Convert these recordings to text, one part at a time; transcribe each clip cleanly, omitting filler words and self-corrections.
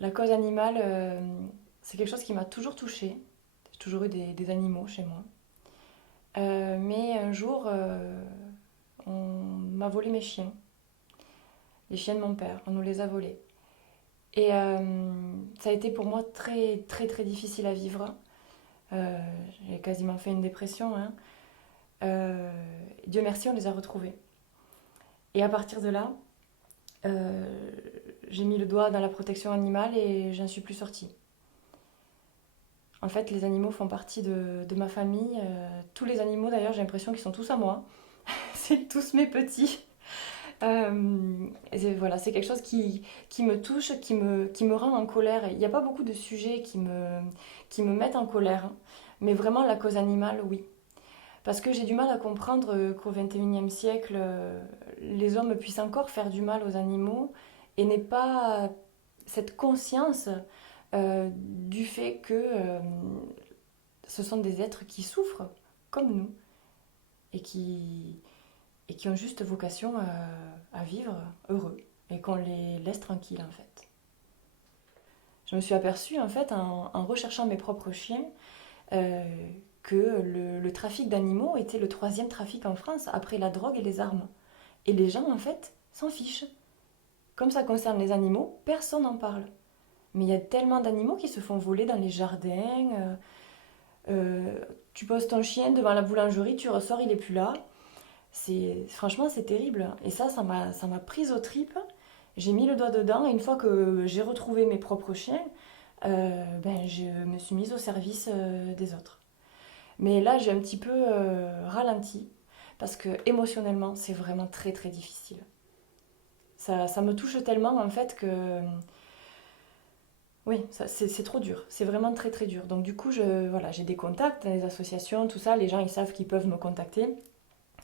La cause animale, c'est quelque chose qui m'a toujours touchée. J'ai toujours eu des animaux chez moi. Mais un jour, on m'a volé mes chiens. Les chiens de mon père, on nous les a volés. Et ça a été pour moi très très très difficile à vivre. Euh, j'ai quasiment fait une dépression, hein. Euh, Dieu merci, on les a retrouvés. Et à partir de là, euh, j'ai mis le doigt dans la protection animale et j'en suis plus sortie. En fait, les animaux font partie de ma famille. Tous les animaux, d'ailleurs, j'ai l'impression qu'ils sont tous à moi. C'est tous mes petits. Voilà, c'est quelque chose qui me touche, qui me rend en colère. Il n'y a pas beaucoup de sujets qui me mettent en colère, hein. Mais vraiment, la cause animale, oui. Parce que j'ai du mal à comprendre qu'au XXIe siècle, les hommes puissent encore faire du mal aux animaux et n'aient pas cette conscience du fait que ce sont des êtres qui souffrent comme nous et et qui ont juste vocation à vivre heureux et qu'on les laisse tranquilles en fait. Je me suis aperçue en fait en recherchant mes propres chiens euh, que le trafic d'animaux était le troisième trafic en France après la drogue et les armes. Et les gens en fait s'en fichent. Comme ça concerne les animaux, personne n'en parle. Mais il y a tellement d'animaux qui se font voler dans les jardins. Euh, Tu poses ton chien devant la boulangerie, tu ressors, il est plus là. Franchement, c'est terrible. Et ça m'a prise aux tripes. J'ai mis le doigt dedans et une fois que j'ai retrouvé mes propres chiens, ben, je me suis mise au service des autres. Mais là, j'ai un petit peu ralenti parce que émotionnellement, c'est vraiment très très difficile. Ça me touche tellement en fait que oui, c'est trop dur. C'est vraiment très très dur. Donc du coup, voilà, j'ai des contacts dans les associations, tout ça. Les gens, ils savent qu'ils peuvent me contacter.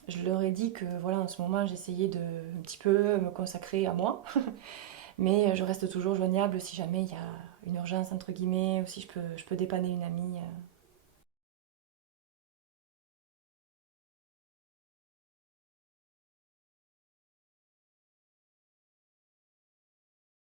Je leur ai dit que voilà, en ce moment, j'essayais de un petit peu me consacrer à moi, mais je reste toujours joignable si jamais il y a une urgence entre guillemets ou si je peux dépanner une amie.